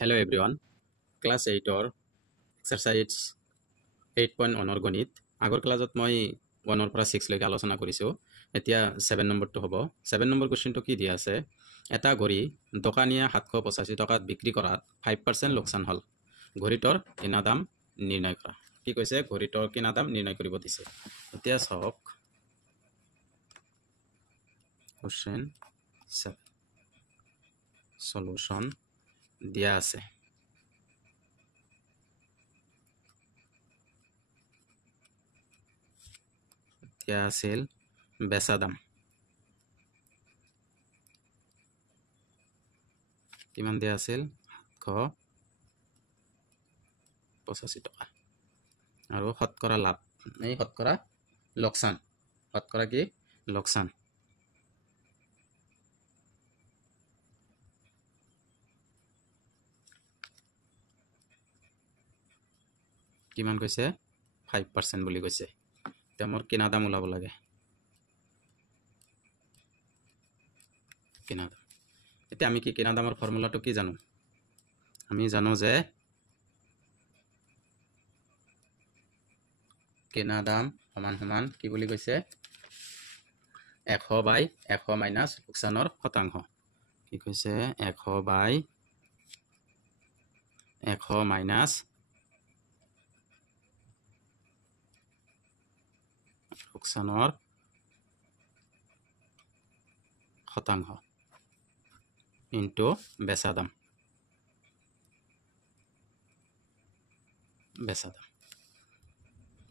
Hello everyone. Class 8 or exercise 8.1 or গণিত আগৰ ক্লাছত মই 1 ৰ পৰা 6 লৈকে আলোচনা কৰিছোঁ। এতিয়া 7 নম্বৰটো হ'ব। 7 নম্বৰ কোৱেশ্চনটো কি দিয়া আছে? এটা ঘড়ী দোকানীয়ে 785 টকাত বিক্ৰী কৰাত 5% লোকচান হ'ল। ঘড়ীটোৰ কিনা দাম নিৰ্ণয় কৰা। কি কৈছে? ঘড়ীটোৰ কিনা দাম নিৰ্ণয় কৰিব দিছে। এতিয়া চাওক কোৱেশ্চন 7 সলিউশন দিয়া আছে। দিয়া আছিল বেচা দাম কিমান দিয়া আছিল 785 টকা আৰু শতকৰা লাভ এই শতকৰা লোকসান শতকৰা কি লোকসান কিমান কৈছে 5% বুলি কৈছে। এতিয়া মোৰ কিনা দাম ওলাব লাগে। কিনা দাম এতিয়া আমি কি কিনা দামৰ ফৰ্মুলাটো কি জানো? আমি জানো যে কিনা দাম সমান সমান কি বুলি কৈছে 100 বাই 100 মাইনাছ লোকসানৰ শতাংশ। কি কৈছে 100 বাই 100 মাইনাছ লোকসানৰ শতাংশ ইনটু বেচা দাম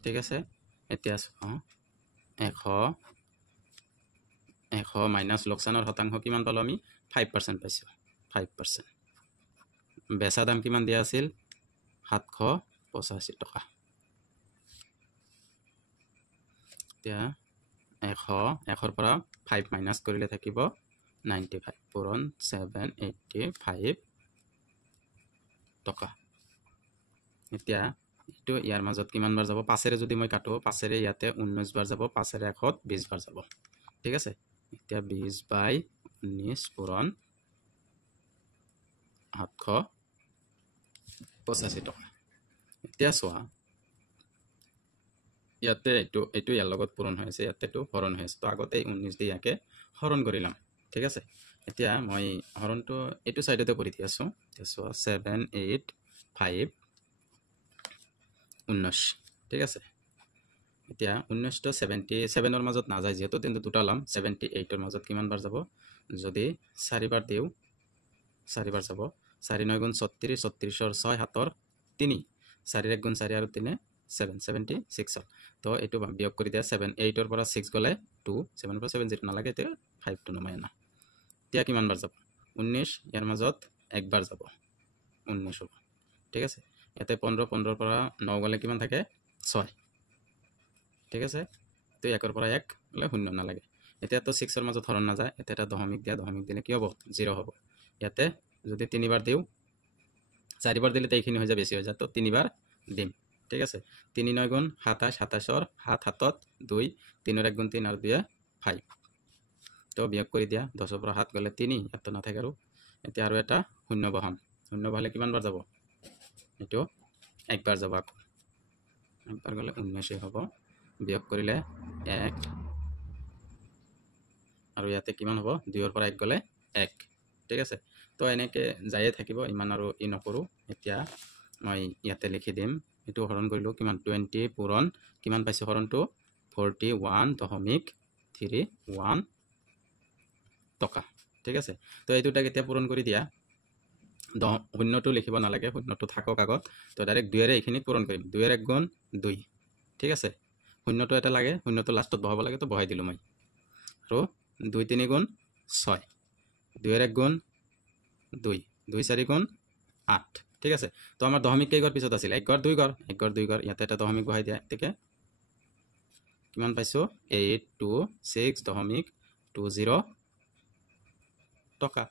ঠিক আছে। এতিয়া 100 মাইনাছ লোকসানৰ শতাংশ কিমান পালো আমি 5% পাইছো। 5% বেচা দাম কিমান দিয়া আছিল 785 টকা। এতিয়া 100 পৰা 5 মাইনাছ কৰিলে থাকিব 95 পূৰণ 785 টকা। এতিয়া এইটো ইয়াৰ মাজত কিমান বাৰ যাব 5ৰে যদি মই কাটো 5ৰে ইয়াতে 19 বাৰ যাব 5ৰে 120 বাৰ যাব। ঠিক আছে। এতিয়া 20 বাই 19 পূৰণ 785 টকা। এতিয়া চোৱা ইয়াতে এইটো ইয়াৰ লগত পূৰণ হৈ আছে ইয়াতেটো হৰণ হৈ আছে। তো আগতে 19 দি ইয়াকে হৰণ কৰিলাম। ঠিক আছে। এতিয়া মই হৰণটো এইটো সাইডতে কৰি দি আছো। এতিয়া চোৱা 7 8 5 19 ঠিক আছে। এতিয়া 19 তো 77 ৰ মাজত না যায় যেহেতু তেন্তে দুটা লাম 78 ৰ মাজত কিমান বাৰ যাব যদি 4 বাৰ দিও 4 বাৰ যাব 4 9 গুণ 36 36 ৰ 6 7 ৰ 3 4 1 গুণ 4 আৰু 3 76 তো এইটো বিয়োগ কৰি দিয়া 7 8 ৰ পৰা 6 গলে 2 7 ৰ পৰা 7 যেটো নালাগে তে 5 টো নমাই আনা। এতিয়া কিমান বাৰ যাব 19 ইয়াৰ মাজত একবাৰ যাব 19 হ'ব। ঠিক আছে। ইয়াতে 15 15 ৰ পৰা 9 গলে কিমান থাকে 6। ঠিক আছে। তো 1 ৰ পৰা 1 গলে 0 নালাগে। এতিয়া তো 6 ৰ মাজত হৰণ না যায় এটা দশমিক দিয়া দশমিক দিলে কি হ'ব 0 হ'ব। ইয়াতে যদি 3 বাৰ দিও 4 বাৰ দিলে এইখিনি হৈ যায় বেছি হৈ যায় তো 3 বাৰ দিম। ঠিক আছে। 3 9 গুণ 27 27 ৰ 7 7 2 3 ৰ 1 গুণ 3 আৰু 2 5 তো বিয়োগ কৰি দিয়া 10 ৰ পৰা 7 গলে 3 ইয়াতো নাথাকে আৰু এতিয়া আৰু এটা 0 বহাম 0 বহালে কিমান বাৰ যাব এইটো একবাৰ যাব একবাৰ গলে 19 হ'ব। বিয়োগ কৰিলে 1 আৰু ইয়াতে কিমান হ'ব 2 ৰ পৰা 1 গলে 1। ঠিক আছে। তো এনেকে যায়ে থাকিব ইমান আৰু ই নকৰো। এতিয়া মই ইয়াতে লিখি দিম এটো হৰণ কৰিলো কিমান 20 পূৰণ কিমান পাইছে হৰণটো 41.31 টকা। ঠিক আছে। তো এই দুটা কেতিয়া পূৰণ কৰি দিয়া শূন্যটো লিখিব নালাগে শূন্যটো থাকক আগত তো ডাইৰেক্ট 2 ৰে এইখিনি পূৰণ কৰিম 2 ৰ 1 গুণ 2। ঠিক আছে। শূন্যটো এটা লাগে শূন্যটো লাষ্টত বহাব লাগে তো বহাই দিলো মই আৰু 2 3 গুণ 6 2 ৰ 1 গুণ 2 2 4 গুণ 8। ঠিক আছে। তো আমাৰ দশমিক কেই ঘৰ পিছত আছিল 1 ঘৰ 2 ঘৰ 1 ঘৰ 2 ঘৰ ইয়াতে এটা দশমিক বহাই দিয়া এতেকে কিমান পাইছো 826.20 টকা।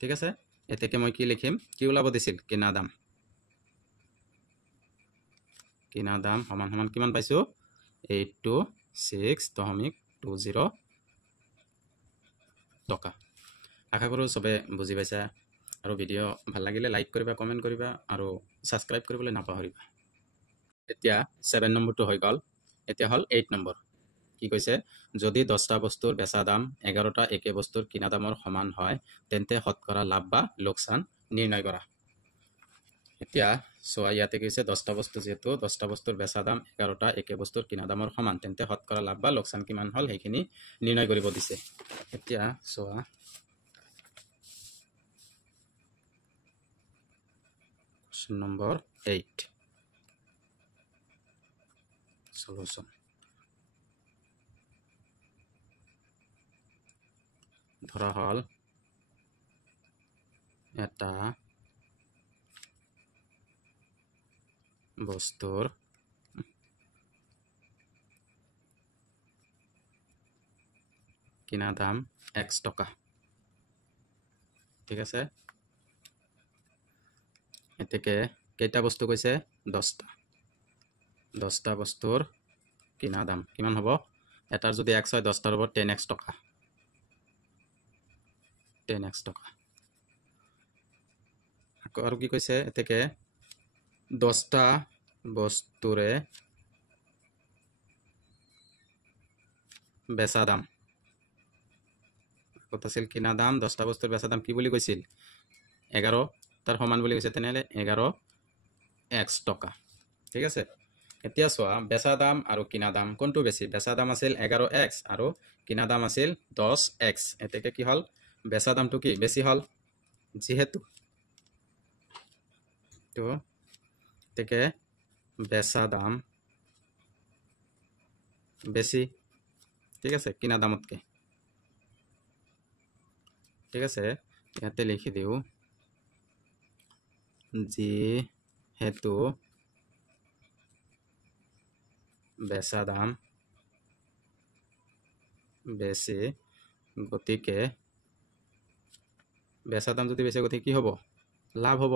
ঠিক আছে। এতেকে মই কি লিখিম কি ওলাব দিছিল কিনা দাম সমান সমান কিমান পাইছো 826.20 টকা। আশা কৰো সবে বুজি পাইছা। আৰু ভিডিঅ' ভাল লাগিলে লাইক কৰিবা, কমেণ্ট কৰিবা আৰু ছাবস্ক্ৰাইব কৰিবলৈ নাপাহৰিবা। এতিয়া 7 নম্বৰটো হৈ গ'ল। এতিয়া হ'ল 8 নম্বৰ। কি কৈছে, যদি 10টা বস্তুৰ বেচা দাম 11টা একে বস্তুৰ কিনা দামৰ সমান হয় তেন্তে শতকৰা লাভ বা লোকচান নিৰ্ণয় কৰা। এতিয়া চোৱা, ইয়াতে কৈছে 10টা বস্তু, যিহেতু 10টা বস্তুৰ বেচা দাম 11টা একে বস্তুৰ কিনা দামৰ সমান, তেন্তে শতকৰা লাভ বা লোকচান কিমান হ'ল সেইখিনি নিৰ্ণয় কৰিব দিছে। এতিয়া চোৱা, কোৱেশ্চন নম্বৰ 8 সলিউশন। ধৰা হ'ল এটা বস্তুৰ কিনা দাম x টকা, ঠিক আছে। এতেকে কেইটা বস্তু কৈছে, 10টা। 10টা বস্তুৰ কিনা দাম কিমান হ'ব, এটাৰ যদি x হয় 10টাৰ হ'ব 10x টকা, 10x টকা। আৰু কি কৈছে, এতেকে 10টা বস্তুৰে বেচা দাম, কত আছিল কিনা দাম, 10টা বস্তুৰ বেচা দাম কি বুলি কৈছিল, 11 তাৰ সমান বুলি কৈছে, তেনেহ'লে 11x টকা, ঠিক আছে। এতিয়া চোৱা, বেচা দাম আৰু কিনা দাম কোনটো বেছি, বেচা দাম আছিল 11x আৰু কিনা দাম আছিল 10x। এতেকে কি হ'ল, বেচা দামটো কি বেছি হ'ল, যিহেতু তো এতেকে বেচা দাম বেছি, ঠিক আছে, কিনা দামতকে, ঠিক আছে। ইয়াতে লিখি দিও, যিহেতু বেচা দাম বেছি গতিকে, বেচা দাম যদি বেছি গতিকে কি হ'ব, লাভ হ'ব,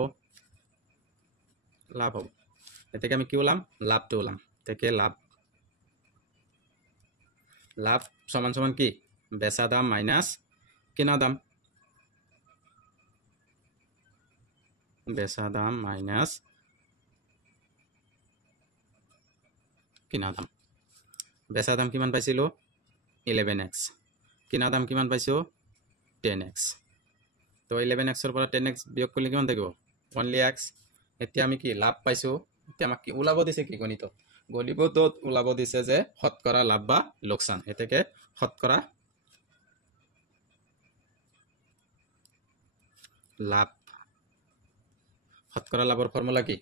লাভ হ'ব। এতেকে আমি কি ওলাম, লাভটো ওলাম। এতেকে লাভ, লাভ সমান সমান কি, বেচা দাম মাইনাস কিনা দাম, বেচা দাম মাইনাস কিনা দাম। বেচা দাম কিমান পাইছিলো, 11x, কিনা দাম কিমান পাইছো, 10x। তো 11xৰ পৰা 10x বিয়োগ কৰিলে কিমান থাকিব, অনলি x। এতিয়া আমি কি লাভ পাইছো, এতিয়া আমাক কি ওলাব দিছে, কি গণিতত, গণিতত ওলাব দিছে যে শতকৰা লাভ বা লোকচান। এতেকে শতকৰা লাভ, শতকৰা লাভৰ ফৰ্মুলা কি,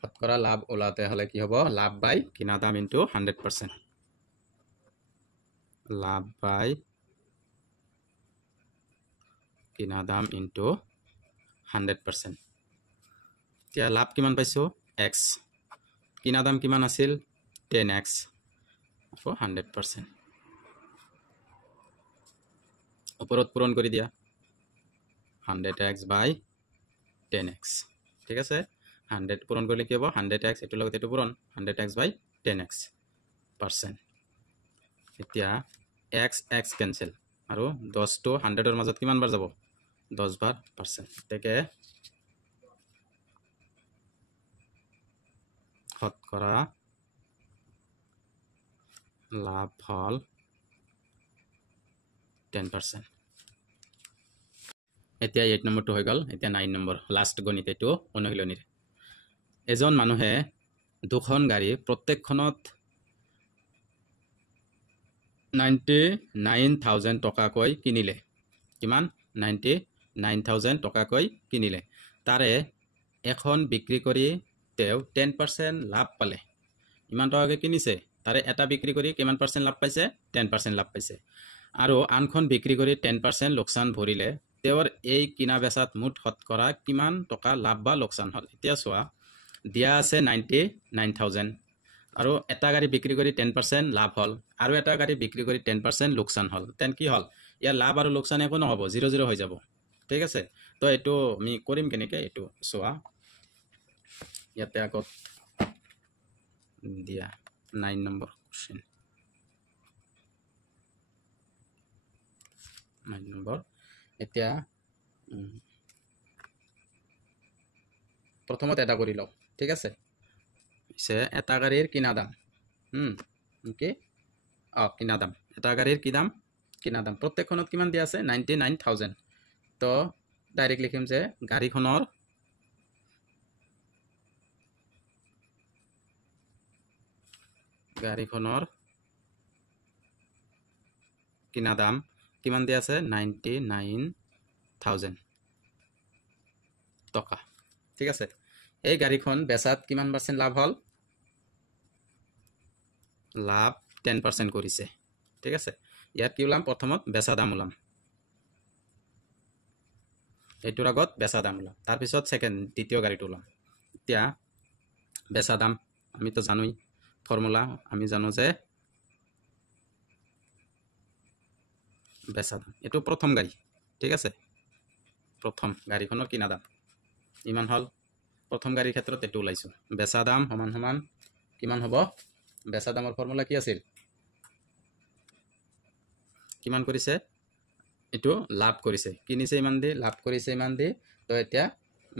শতকৰা লাভ ওলাতে হলে কি হ'ব, লাভ বাই কিনা দাম ইনটু 100%, লাভ বাই কিনা দাম ইনটু 100%। এতিয়া লাভ কিমান পাইছো, x, কিনা দাম কিমান আছিল, 10x, আকৌ 100%, ওপৰত পূৰণ কৰি দিয়া, 100x বাই 10x, ঠিক আছে। 100 পূৰণ কৰিলে কি হ'ব, 100x, এটোৰ লগত এটো পূৰণ, 100x বাই 10x %। এতিয়া x x কেনসেল, আৰু 10 to 100ৰ মাজত কিমান বাৰ যাব, 10 বাৰ %। এতেকে শতকৰা লাভ হল 10%। এতিয়া 8 নম্বৰটো হৈ গ'ল। এতিয়া 9 নম্বৰ লাষ্ট গণিত, এইটো অনুশীলনীৰ। এজন মানুহে দুখন গাড়ী, প্ৰত্যেকখনত 99,000 টকাকৈ কিনিলে, কিমান, 99,000 টকাকৈ কিনিলে। তাৰে এখন বিক্ৰী কৰি তেওঁ 10% লাভ পালে। ইমান টকাকৈ কিনিছে, তাৰে এটা বিক্ৰী কৰি কিমান % লাভ পাইছে, 10% লাভ পাইছে। আৰু আনখন বিক্ৰী কৰি 10% লোকচান ভৰিলে, তেওঁৰ এই কিনা বেচাত মুঠ শতকৰা কিমান টকা লাভ বা লোকচান হ'ল। এতিয়া চোৱা, দিয়া আছে 99,000, আৰু এটা গাড়ী বিক্ৰী কৰি 10% লাভ হ'ল, আৰু এটা গাড়ী বিক্ৰী কৰি 10% লোকচান হ'ল। তেন কি হ'ল, ইয়াৰ লাভ আৰু লোকচান একো নহ'ব, 0 0 হৈ যাব, ঠিক আছে। তো এইটো আমি কৰিম কেনেকৈ, এইটো চোৱা, ইয়াতে আগত দিয়া 9 নম্বৰ কোৱেশ্চন, 9 নম্বৰ। এতিয়া প্ৰথমত এটা কৰি লওঁ ঠিক আছে পিছে এটা গাড়ীৰ কিনা দাম কি কিনা দাম এটা গাড়ীৰ কি দাম কিনা দাম প্ৰত্যেকখনত কিমান দিয়া আছে 99000 তো ডাইৰেক্ট লিখিম যে গাড়ীখনৰ কিনা দাম কিমান দিয়া আছে 99000 টকা ঠিক আছে এই গাড়ীখন বেচাত কিমান % লাভ হল লাভ 10% কৰিছে ঠিক আছে ইয়াত কি ওলাম প্ৰথমত বেচা দাম ওলাম এইটোৰ আগত বেচা দাম ওলাম তাৰ পিছত সেকেন্ড দ্বিতীয় গাড়ীটো ওলাম এতিয়া বেচা দাম আমি তো জানোই ফৰ্মুলা আমি জানো যে বেচা দাম এটো প্ৰথম গাড়ী ঠিক আছে প্ৰথম গাড়ীখনৰ কিনা দাম ইমান হল প্ৰথম গাড়ীৰ ক্ষেত্ৰত এটো ওলাইছো বেচা দাম সমান সমান কিমান হ'ব বেচা দামৰ ফৰ্মুলা কি আছিল কিমান কৰিছে এটো লাভ কৰিছে কিনিছে ইমান দি লাভ কৰিছে ইমান দি তো এতিয়া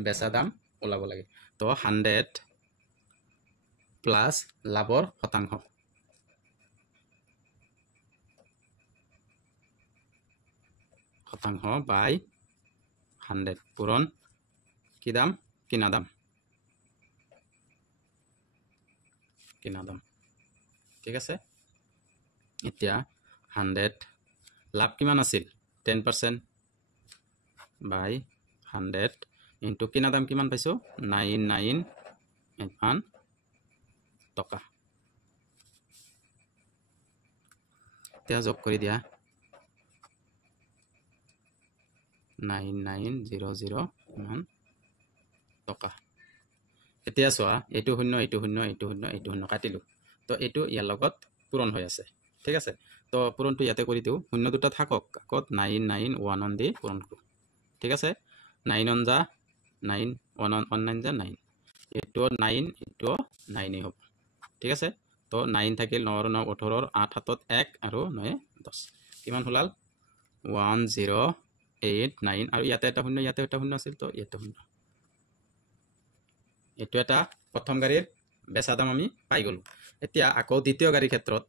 বেচা দাম ওলাব লাগে তো 100 প্লাস লাভৰ শতাংশ বাই 100 পূৰণ কি দাম কিনা দাম ঠিক আছে এতিয়া 100 লাভ কিমান আছিল 10% বাই 100 ইনটু কিনা দাম কিমান পাইছো 991 টকা এতিয়া যোগ কৰি দিয়া 9900 ইমান টকা এতিয়া চোৱা এইটো শূন্য এইটো শূন্য এইটো শূন্য এইটো শূন্য কাটিলো তো এইটো ইয়াৰ লগত পূৰণ হৈ আছে ঠিক আছে তো পূৰণটো ইয়াতে কৰি দিও শূন্য দুটা থাকক আকত 991 দি পূৰণ কৰো ঠিক আছে 9 অন যা 9 1 on 9 যা 9 এইটো 9 এইটো 9 হ'ব ঠিক আছে তো 9 থাকিল 9 9 18 8 হাতত 1 আৰু 9 10 কিমান হলাল 1089 আৰু ইয়াতে এটা শূন্য আছিল তো ইয়াতে শূন্য এটো এটা প্ৰথম গাড়ীৰ বেচা দাম আমি পাই গলো এতিয়া আকৌ দ্বিতীয় গাড়ীৰ ক্ষেত্ৰত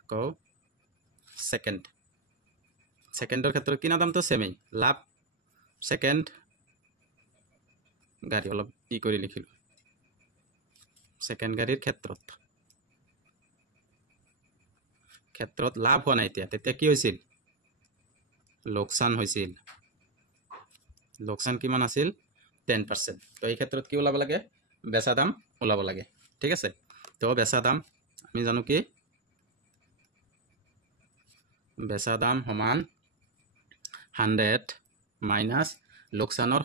আকৌ সেকেন্ডৰ ক্ষেত্ৰত কিনা দামটো সেমেই লাভ সেকেন্ড গাড়ী অলপ ই কৰি লিখিলো সেকেন্ড গাড়ীৰ ক্ষেত্ৰত লাভ হোৱা নাই তেতিয়া কি হৈছিল লোকসান হৈছিল লোকসান কিমান আছিল 10% তো এই ক্ষেত্ৰত কি ওলাব লাগে বেচা দাম ওলাব লাগে ঠিক আছে তো বেচা দাম আমি জানো কি বেচা দাম সমান 100 মাইনাস লোকসানৰ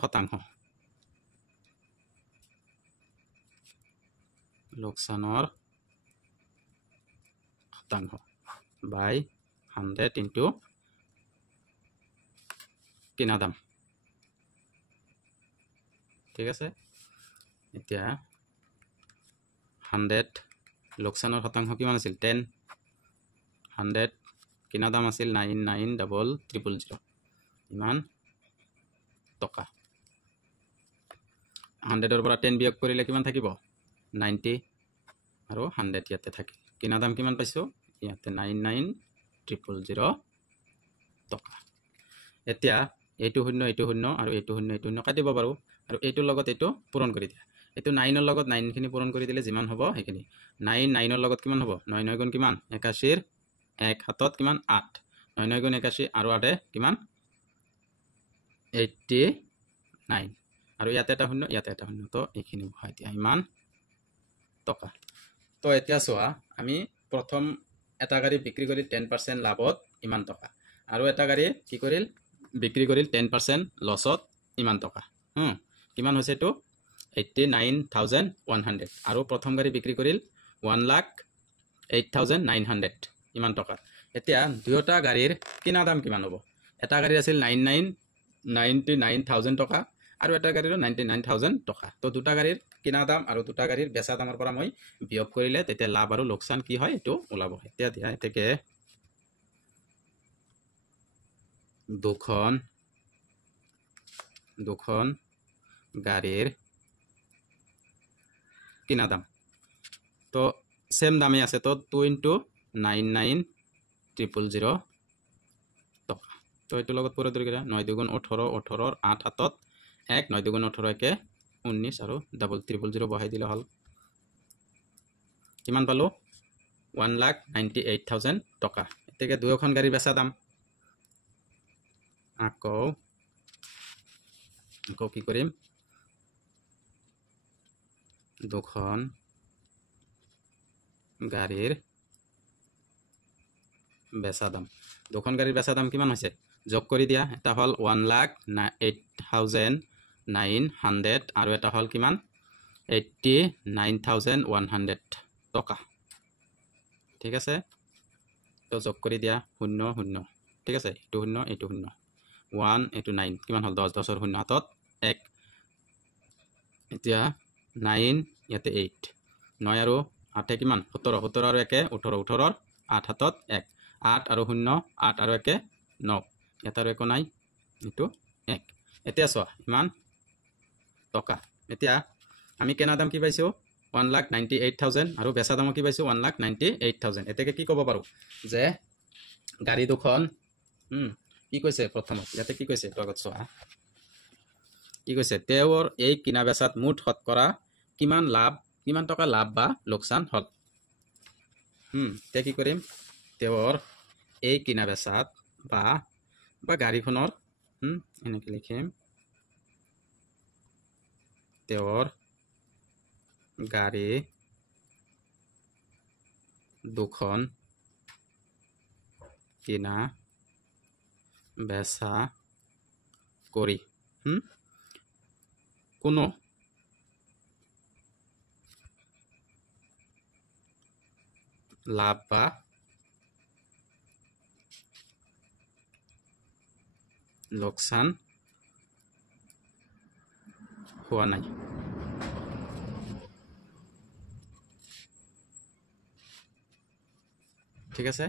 শতাংশ বাই 100 ইনটু কিনা দাম ঠিক আছে এতিয়া 100 লোকসানৰ শতাংশ কিমান আছিল 10 100 কিনা দাম আছিল 99000 ইমান টকা 100 পৰা 10 বিয়োগ কৰিলে কিমান থাকিব 90 আৰু 100 ইয়াতে থাকিল কিনা দাম কিমান পাইছো ইয়াতে 99000 টকা এতিয়া এইটো শূন্য আৰু এইটো শূন্য কাটিব পাৰো আৰু এইটোৰ লগত এইটো পূৰণ কৰি দিয়া এইটো 9 ৰ লগত 9 খিনি পূৰণ কৰি দিলে যিমান হ'ব হেখিনি 9 ৰ লগত কিমান হ'ব 9 9 গুণ কিমান 81 এক হাতত কিমান 8 9 9 গুণ 81 আৰু 8 কিমান 89 আৰু ইয়াতে এটা শূন্য তো এইখিনি হয় এতিয়া ইমান টকা তো এতিয়া চোৱা আমি প্ৰথম এটা গাড়ী বিক্ৰী কৰি 10% লাভত ইমান টকা আৰু এটা গাড়ী কি কৰিল বিক্ৰী কৰিল 10% লছত ইমান টকা কিমান হৈছে তো 89100 আৰু প্ৰথম গাড়ী বিক্ৰী কৰিল 1,08,900 ইমান টকা এতিয়া দুয়োটা গাড়ীৰ কিনা দাম কিমান হ'ব এটা গাড়ী আছিল 99,000 টকা আৰু এটা গাড়ীৰ 99,000 টকা তো দুটা গাড়ীৰ কিনা দাম আৰু দুটা গাড়ীৰ বেচা দামৰ পৰা মই বিয়োগ কৰিলে তেতিয়া লাভ আৰু লোকসান কি হয় এটো ওলাব এতিয়া দিয়া এতেকে দুখন দুখন গাড়ীৰ কিনা দাম তো সেম দামে আছে তো 2 × 99,000 টকা তো এইটোৰ লগত পুৰা ধৰি 9 × 2 = 18 18 8 7 1 9 × 2 = 18 1 19 আৰু ডাবল 000 বহাই দিলে হ'ল কিমান পালো 1,98,000 টকা এতেকে দুয়োখন গাড়ী বেচা দাম আকৌ কি কৰিম দুখন গাড়ীৰ বেচা দাম দুখন গাড়ীৰ বেচা দাম কিমান হৈছে যোগ কৰি দিয়া এটা হল 1,08,900 আৰু এটা হল কিমান 89,100 টকা ঠিক আছে তো যোগ কৰি দিয়া 0 0 ঠিক আছে এইটো 0 এইটো 0 1 এইটো 9 কিমান হল 10 10 ৰ 0 হাতত 1 এতিয়া 9 ইয়াতে 8 9 আৰু 8 কিমান 17 17 আৰু 1 18 18 8 হাতত 1 8 আৰু 0 8 আৰু 1 9 ইয়াত আৰু একো নাই এইটো 1 এতিয়া চোৱা ইমান টকা এতিয়া আমি কেনা দাম কি পাইছো 1,98,000 আৰু বেচা দাম কি পাইছো 1,98,000 এতেকে কি ক'ব পাৰো যে গাড়ী দুখন কি কৈছে প্ৰথমত ইয়াতে কি কৈছে তো আগত চোৱা কি কৈছে তেওঁৰ এই কিনা বেচাত মুঠ শতকৰা কিমান টকা লাভ বা লোকসান হল তে কি কৰিম তেওঁৰ এই কিনা বেচাত বা গাড়ীখনৰ এনেকৈ লিখিম তেওঁৰ গাড়ী দুখন কিনা বেচা কৰি কোনো লাভ বা লোকসান হোৱা নাই ঠিক আছে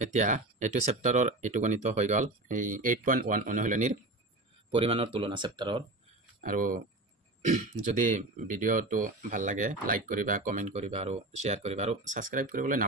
এতিয়া এইটো চেপ্টাৰৰ এইটো গণিত হৈ গ'ল এই 8.1 অনুশীলনীৰ পৰিমাণৰ তুলনা চেপ্টাৰৰ আৰু যদি ভিডিঅ'টো ভাল লাগে লাইক কৰিবা কমেন্ট কৰিবা আৰু শ্বেয়াৰ কৰিবা আৰু সাবস্ক্ৰাইব কৰিবলৈ